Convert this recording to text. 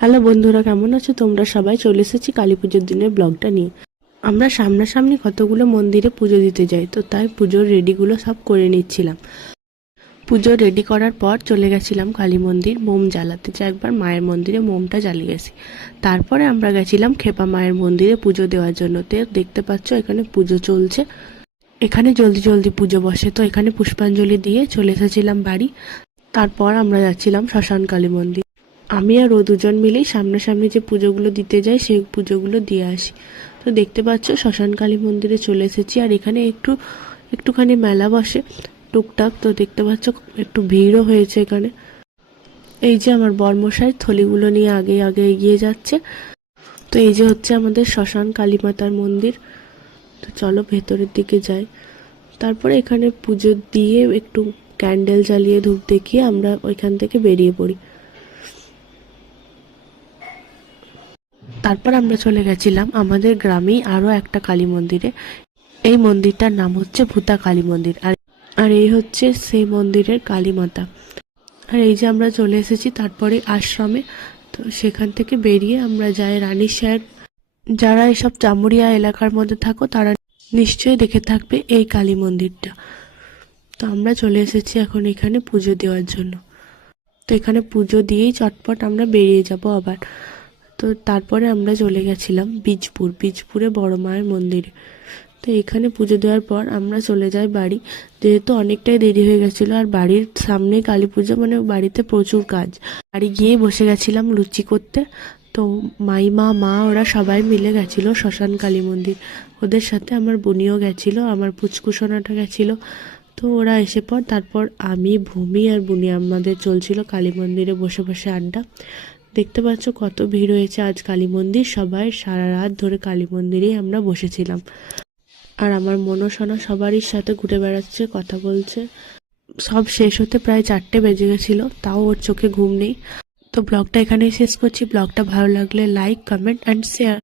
Hello বন্ধুরা, কেমন আছো তোমরা সবাই? চলে এসেছি কালী পুজোর দিনের ব্লগটা নিয়ে। আমরা সামনাসামনি কতগুলো মন্দিরে পুজো দিতে যাই, তো তাই পুজোর রেডিগুলো সব করে নিচ্ছিলাম। পুজো রেডি করার পর চলে গেছিলাম কালী মন্দির মোম জ্বালাতে, যে একবার মায়ের মন্দিরে মোমটা জ্বালিয়ে গেছি। তারপরে আমরা গেছিলাম খেপা মায়ের মন্দিরে পুজো দেওয়ার জন্য। তো দেখতে পাচ্ছ এখানে পুজো চলছে, এখানে জলদি জলদি পুজো বসে। তো এখানে পুষ্পাঞ্জলি দিয়ে চলে এসেছিলাম বাড়ি। তারপর আমরা যাচ্ছিলাম শ্মশান কালী মন্দির। আমি আর ও দুজন মিলেই সামনাসামনি যে পুজোগুলো দিতে যাই সেই পুজোগুলো দিয়ে আসি। তো দেখতে পাচ্ছ শ্মশান কালী মন্দিরে চলে এসেছি, আর এখানে একটুখানি মেলা বসে টুকটাক। তো দেখতে পাচ্ছ একটু ভিড়ও হয়েছে এখানে। এই যে আমার বর্মশাই থলিগুলো নিয়ে আগে আগে এগিয়ে যাচ্ছে। তো এই যে হচ্ছে আমাদের শ্মশান কালী মাতার মন্দির। তো চলো ভেতরের দিকে যাই। তারপরে এখানে পুজো দিয়ে একটু ক্যান্ডেল জ্বালিয়ে ধূপ দেখিয়ে আমরা ওইখান থেকে বেরিয়ে পড়ি। তারপর আমরা চলে গেছিলাম আমাদের গ্রামেই আরও একটা কালী মন্দিরে। এই মন্দিরটার নাম হচ্ছে ভূতা কালী মন্দির। আর এই হচ্ছে সেই মন্দিরের কালী মাতা। আর এই যে আমরা চলে এসেছি তারপরে আশ্রমে। তো সেখান থেকে বেরিয়ে আমরা যাই রানীশাহের। যারা এসব জামুরিয়া এলাকার মধ্যে থাকো তারা নিশ্চয়ই দেখে থাকবে এই কালী মন্দিরটা। তো আমরা চলে এসেছি এখন এখানে পুজো দেওয়ার জন্য। তো এখানে পুজো দিয়েই চটপট আমরা বেরিয়ে যাব আবার। তো তারপরে আমরা চলে গেছিলাম বীজপুরে বড় মায়ের মন্দিরে। তো এখানে পুজো দেওয়ার পর আমরা চলে যাই বাড়ি, যেহেতু অনেকটাই দেরি হয়ে গেছিলো। আর বাড়ির সামনে কালী পুজো, মানে বাড়িতে প্রচুর কাজ। বাড়ি গিয়ে বসে গেছিলাম লুচি করতে। তো মাইমা মা ওরা সবাই মিলে গেছিলো শ্মশান কালী মন্দির। ওদের সাথে আমার বুনিও গেছিলো, আমার পুচকুসোনাটা গেছিলো। তো ওরা এসে পর তারপর আমি ভূমি আর বুনি আমাদের চলছিল কালী মন্দিরে বসে বসে আড্ডা। দেখতে পাচ্ছ কত ভিড় হয়েছে আজ কালী মন্দির। সবাই সারা রাত ধরে কালী মন্দিরেই আমরা বসেছিলাম। আর আমার মনসোনা সবারই সাথে ঘুরে বেড়াচ্ছে, কথা বলছে। সব শেষ হতে প্রায় 4টে বেজে গেছিলো, তাও ওর চোখে ঘুম নেই। তো ব্লগটা এখানেই শেষ করছি। ব্লগটা ভালো লাগলে লাইক, কমেন্ট অ্যান্ড শেয়ার।